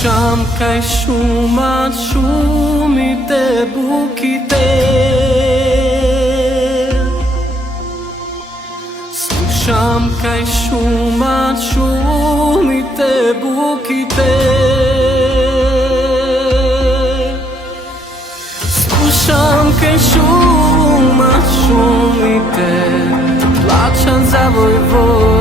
Slušam kaj šuma šumite bukite. Slušam kaj šuma šumite bukite. Slušam kaj šuma šumite, plačam za Vojvodinu.